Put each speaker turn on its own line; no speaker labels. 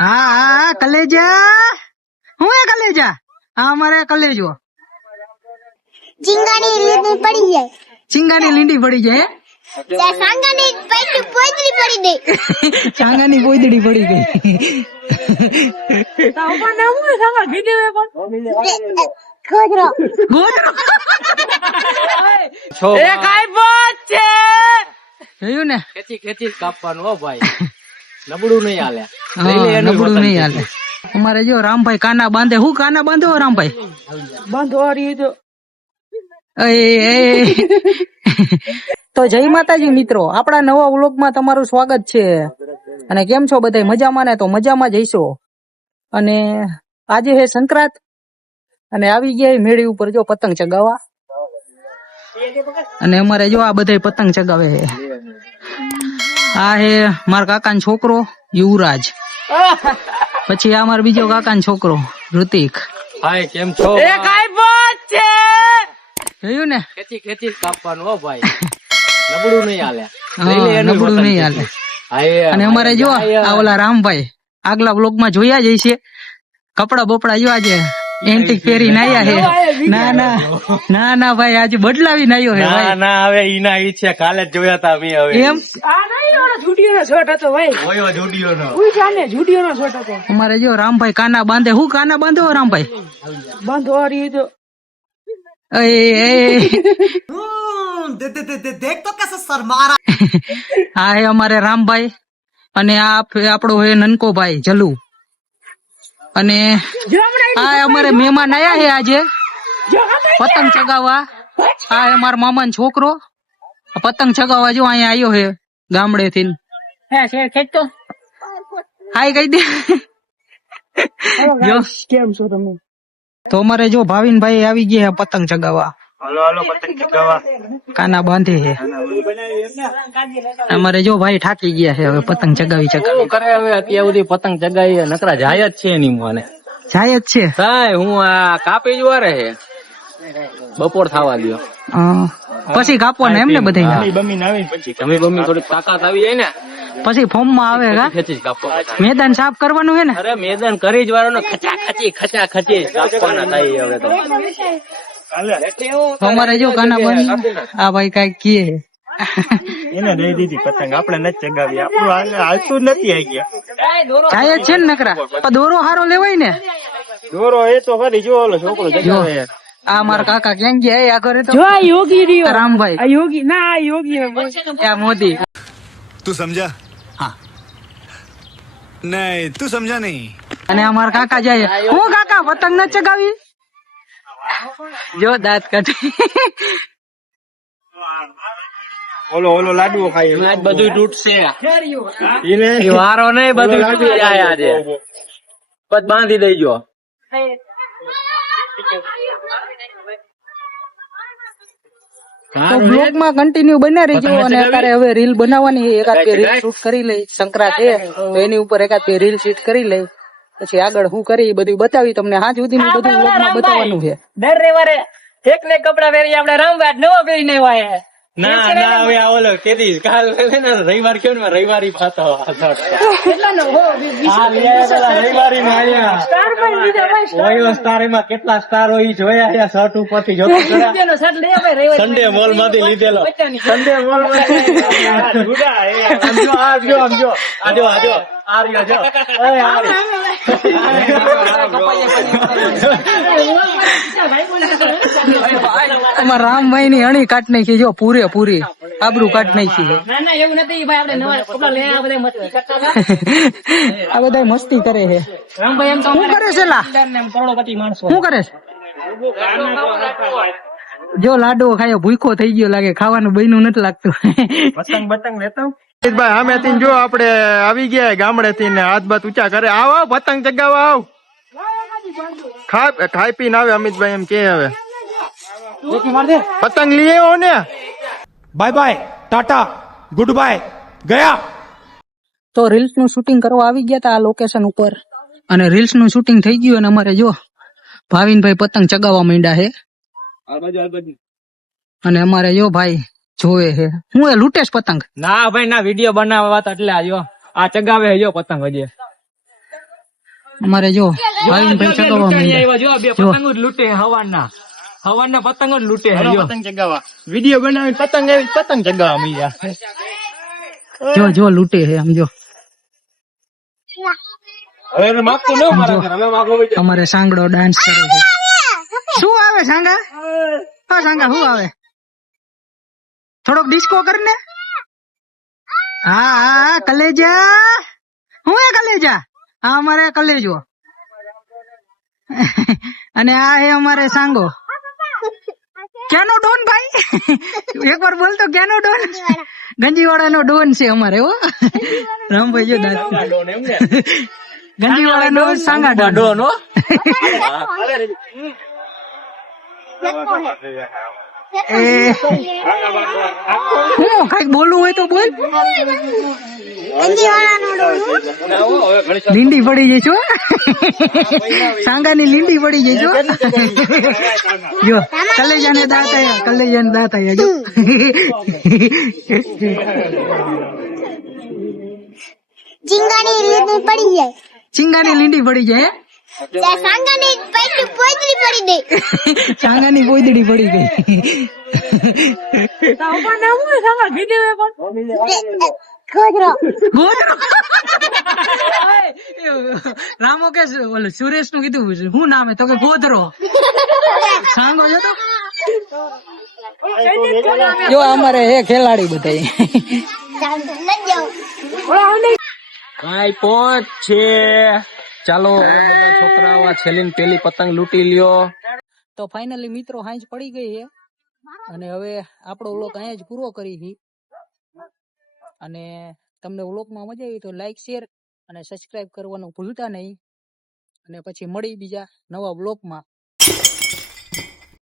હા હા કલેજા. હું એ કલેજા? હા અમારે કલેજો.
ચિંગાની લીંડી પડી જાય.
ચિંગાની લીંડી પડી જાય
સાંગાની પૈકી પડી ગઈ.
સાંગાની પોઈદડી પડી ગઈ.
આઈફોન છે
જોયું ને?
ખેતી ખેતી કાપવાનું હો ભાઈ. નબળું નહીં હાલે.
નબળું નહીં હાલે. અમારે જો રામભાઈ કાના બાંધે હું કાના બાંધો રામભાઈ?
બંધવારી તો.
તો જય માતાજી મિત્રો આપણા નવા વ્લોગમાં તમારું સ્વાગત છે. અને કેમ છો બધા મજામાં ને? તો મજામાં જઈશો. અને આજે હે સંક્રાંત. અને આવી ગયા એ મેળી ઉપર જો પતંગ ચગાવવા. અને અમારે જો આ બધા પતંગ ચગાવે છે આ હે મારા કાકાનો છોકરો યુવરાજ. પછી આ બીજો બીજો કાકાનો છોકરો ઋતિક.
હાય કેમ છો? એ કાઈ બોત છે.
જોયું ને?
ખેતી ખેતી કાપવાનું હો ભાઈ. નબળું નહીં હાલે.
નબળું નહીં હાલે. અને અમારે જો આ ઓલા રામભાઈ આગલા બ્લોકમાં જોયા જ છે કપડા બપડા જોયા આજે એન્ટિક પહેરી નાયા હે. ના ના ના. ના ભાઈ આજે બદલાવી નાયો હે
ના ના હવે ઈના ઈ છે. કાલે જ જોયા તા મેં હવે.
એમ?
ઓયો જુડિયો નો
અમારે જો રામભાઈ કાના બાંધે હું કાના બાંધો રામભાઈ? એ, એ. આ હે અમારે રામભાઈ અને આ આપણો હે નનકો ભાઈ જલુ. અને આ અમારે મહેમાન આયા હે આજે. પતંગ ચગાવવા. આ હે મારા મામાનો છોકરો. પતંગ ચગાવવા જો અહીંયા આવ્યો હે ગામડે થી હાય કહી દે. કેમ છો તમે? તો અમારે જો ભાવિનભાઈ આવી ગયા પતંગ ચગાવવા.
હાલો હાલો પતંગ ચગાવવા
કાના બાંધે છે. અમારે જો ભાઈ થાકી ગયા છે હવે પતંગ ચગાવી ચગાવી.
કરે હવે અત્યાર સુધી પતંગ ચગાવી નકરા જાય જ છે એની મને.
જાય જ છે.
સાહેબ હું આ કાપી જ વારે હે બપોર થવા દો.
પછી કાપો ને એમ ને બધા
બમીને આવી પછી
જમી બમી થોડી તાકાત આવી જાય ને.
પછી ફોર્મમાં આવે કા?
કાપો.
મેદાન સાફ કરવાનું હે ને?
અરે મેદાન કરી જ વાળો ખચા ખચી ખચા ખચી કાપવાના થાય હવે તો.
અમારે જો કાના આ ભાઈ કઈ કીએ
એને દઈ દીધી પતંગ. આપણે નથી ચગાવી. આપણું હાલતું નથી આવી ગયા.
જાય છે ને નકરા. દોરો હારો લેવાય ને?
દોરો એ તો ખરી. જો ઓલો છોકરો જગાવે
આ મારા કાકા ક્યાં ગયા? આ ઘરે તો જો આ યોગી રહ્યો. રામભાઈ. આ યોગી ના આ યોગી આ મોદી.
તું સમજા? હા. નહીં તું સમજા નહીં.
અને અમારા કાકા જાય. હું કાકા પતંગ ન ચગાવી? જો દાંત કાઢી.
ઓલો ઓલો લાડવો ખાય.
આજ બધું તૂટશે.
એને
વારો નહીં બધું તૂટી જાય આજે. બસ બાંધી દેજો.
બ્લોગમાં કન્ટિન્યુ બના રહીજો અને અત્યારે હવે રીલ બનાવવાની એકાદ બે રીલ શૂટ કરી લઈ સંક્રાંત છે તો એની ઉપર એકાદ બે રીલ શૂટ કરી લઈ. પછી આગળ હું કરી એ બધું બતાવી તમને હાજ સુધી બધું વ્લોગમાં બતાવવાનું છે.
દર રવિવારે એક ને કપડા પહેરી આપણે રમવા નવો પહેરીને આવ્યા
ના ના હવે આ ઓલો કેદી કાલ ને રવિવાર કેવું ને રવિવારી ફાતો રવિવારી માં આયા. ઓયો સ્ટાર એમાં કેટલા સ્ટાર હોય જોયા આયા શર્ટ ઉપરથી જોતો ખરા.
શર્ટ લઈ આવે રવિવારે
સન્ડે મોલમાંથી લીધેલો. સન્ડે મોલમાંથી ગુડા, એ આમ આ જો, આમ આ જો, આ જો. આ રહ્યો, જો. ઓય, આ રહ્યો.
રામભાઈ ની અણી કાટ નાખી જો પૂરે પૂરી. આબરૂ કાઢ નાખી છે.
ના ના એવું નથી ભાઈ આપણે નવા કપડા લઈ આવ્યા બધા મસ્તી કરતા હતા.
આ બધા મસ્તી કરે છે.
રામભાઈ એમ તો
શું કરે છે લા?
અમારે એમ કરોડપતિ માણસો.
શું કરે છે? જો લાડો ખાયો ભૂખો થઈ ગયો લાગે ખાવાનું બન્યું નથી લાગતું.
પતંગ બતંગ લેતો ભાઈ અમે થી જો આપડે આવી ગયા ગામડે થી ને હાથ બાત ઊંચા કરે. આવ આવ પતંગ ચગાવવા આવ. ખા ખાઈ પીને આવે અમિતભાઈ એમ કે હવે. પતંગ લઈ આવ્યો ને?
Bye bye tata good bye ગયા.
તો રીલ્સનું શૂટિંગ કરવા આવી ગયા હતા આ લોકેશન ઉપર. અને રીલ્સનું શૂટિંગ થઈ ગયું અને અમારે જો ભાવિનભાઈ પતંગ ચગાવવા માંડ્યા હે. અને અમારે જો ભાઈ જોવે હે. હું એ લૂટેશ પતંગ?
ના ભાઈ ના વીડિયો બનાવવા એટલે આ જો આ ચગાવે જો પતંગ હજી.
અમારે જો ભાવિનભાઈ ચગાવવા માંડ્યા.
જો પતંગ લૂટે હવાના હવાના પતંગ જ લૂટે
પતંગ ચગાવવા. વીડિયો બનાવી પતંગ એવી પતંગ ચગાવવા મૈયા
જો જો લૂંટે છે આમ જો.
હવે એને માગતું ન મારા ઘરે, હવે માગો ભાઈ.
અમારે સાંગડો ડાન્સ કરે છે. શું આવે સાંગા? હા. સાંગા શું આવે? થોડોક ડિસ્કો કર ને. હા હા હા કલેજા. હું એ કલેજા? હા અમારે કલેજો. અને આ હે અમારે સાંગો. ક્યાંનો ડોન ભાઈ? એકવાર બોલ તો ક્યાંનો ડોન? ગંજીવાડા નો ડોન છે અમારે હો. રામભાઈ જો દાંત ગંજીવાડા નો સાંગા ડોન.
ડોન, હો.
એ હું કંઈક બોલવું હોય તો બોલ. લીંડી પડી જઈશ હો. સાંગાની લીંડી પડી ગઈ જો. જો કલેજાને દાંત આયા કલેજાને દાંત આવ્યા જો.
ચિંગાની લીંડી પડી જાય
ચિંગાની લીંડી પડી જાય
સાંગાની
પોઈદડી પડી ગઈ. ગોધરો. રામો કે ઓલો સુરેશનું કીધું શું નામ હે? તો કે ગોધરો. સાંગો જો તો? જો અમારે હે ખેલાડી બધા
પોચ
કાંઈ પહોંચ છે. ચાલો છોકરાઓ આ છેલ્લી પેલી પતંગ લૂંટી લ્યો.
તો ફાઇનલી મિત્રો હાંજ પડી ગઈ છે અને હવે આપણો વ્લોગ અહીંયા જ પૂરો કરી છે અને તમને વ્લોગમાં મજા આવી તો લાઈક શેર અને સબસ્ક્રાઇબ કરવાનું ભૂલતા નહીં. અને પછી મળી બીજા નવા વ્લોગમાં